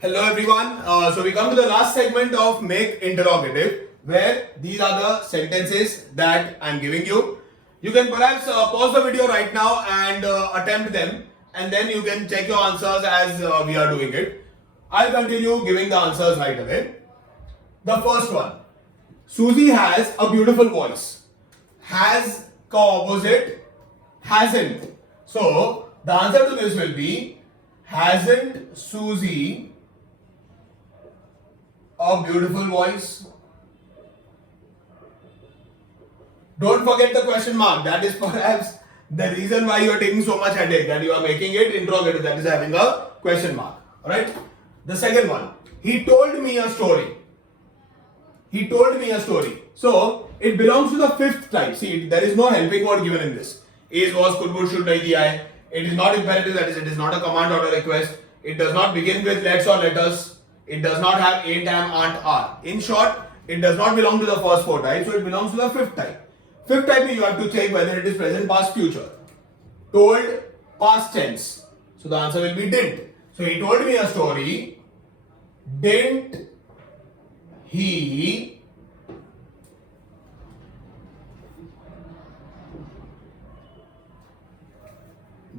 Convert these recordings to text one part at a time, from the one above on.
Hello everyone. So we come to the last segment of Make Interrogative, where these are the sentences that I'm giving you. You can perhaps pause the video right now and attempt them, and then you can check your answers as we are doing it. I'll continue giving the answers right away. The first one. Susie has a beautiful voice. Has का opposite hasn't. So the answer to this will be, hasn't Susie a beautiful voice? Don't forget the question mark. That is perhaps the reason why you are taking so much headache, that you are making it interrogative, that is having a question mark. Alright? The second one. He told me a story. He told me a story. So it belongs to the fifth type. See, there is no helping word given in this. Is, was, could, would, should, nahi diya hai. It is not imperative, that is, it is not a command or a request. It does not begin with let's or let us. It does not have ain't, am, aren't, are. In short, it does not belong to the first four types, so it belongs to the fifth type. Fifth type, you have to check whether it is present, past, future. Told, past tense. So the answer will be didn't. So he told me a story. Didn't he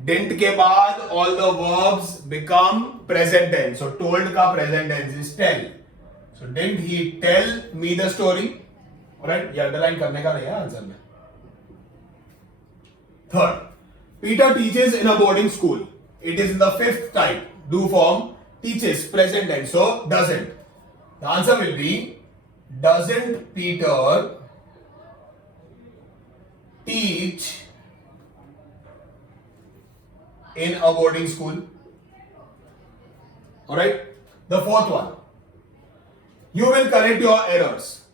didn't के बाद all the verbs become present tense. So told का present tense is tell. So didn't he tell me the story? Alright, ये underline करने का नहीं है answer में. Third, Peter teaches in a boarding school. It is in the fifth type. Do form. Teaches present tense. So doesn't. The answer will be, doesn't Peter teach in a boarding school? Alright. The fourth one. You will correct your errors.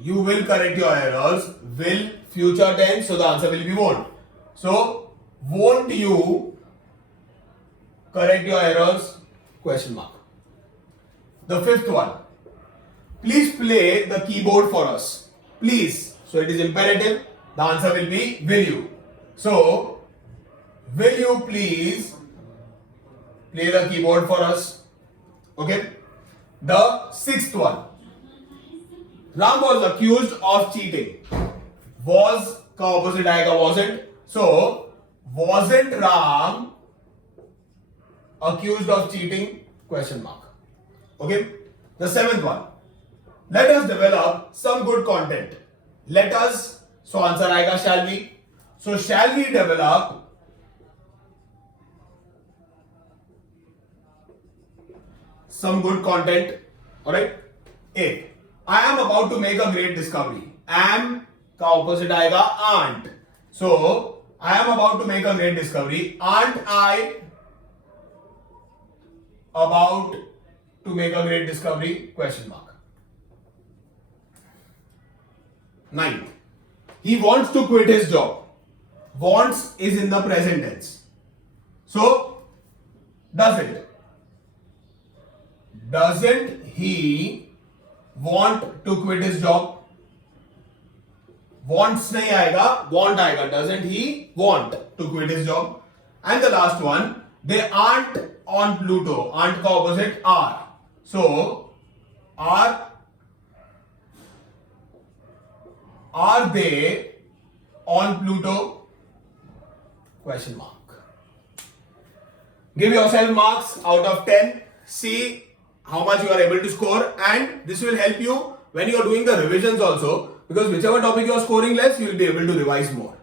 You will correct your errors. Will, future tense. So the answer will be won't. So won't you correct your errors? Question mark. The fifth one. Please play the keyboard for us. Please. So it is imperative. The answer will be will you. So, will you please play the keyboard for us? Okay. The sixth one. Ram was accused of cheating. Was का opposite आएगा wasn't. So, wasn't Ram accused of cheating? Question mark. Okay. The seventh one. Let us develop some good content. Let us. So answer आएगा shall we. So shall we develop some good content? Alright. A. I am about to make a great discovery. Am का opposite आएगा aren't. So I am about to make a great discovery. Aren't I about to make a great discovery? Question mark. 9. He wants to quit his job. Wants is in the present tense. So, doesn't he want to quit his job? Wants नहीं आएगा, want आएगा. Doesn't he want to quit his job? And the last one, they aren't on Pluto. Aren't का opposite are. So, are they on Pluto? Question mark. Give yourself marks out of 10. See how much you are able to score, and this will help you when you are doing the revisions also, because whichever topic you are scoring less, you will be able to revise more.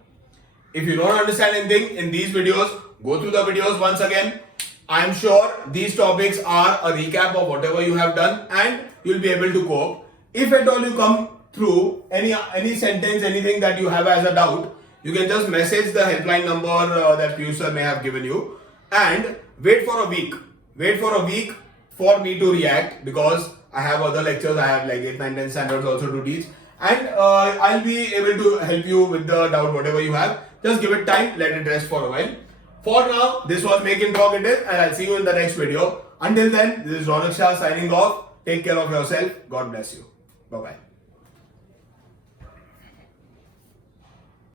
If you don't understand anything in these videos, go through the videos once again. I am sure these topics are a recap of whatever you have done, and you will be able to cope. If at all you come through any sentence, anything that you have as a doubt, you can just message the helpline number that Piyush sir may have given you, and wait for a week. Wait for a week for me to react, because I have other lectures. I have like 8, 9, 10 standards also to teach, and I'll be able to help you with the doubt, whatever you have. Just give it time, let it rest for a while. For now, this was Make Interrogative, and I'll see you in the next video. Until then, this is Ronak Shah signing off. Take care of yourself. God bless you. Bye-bye.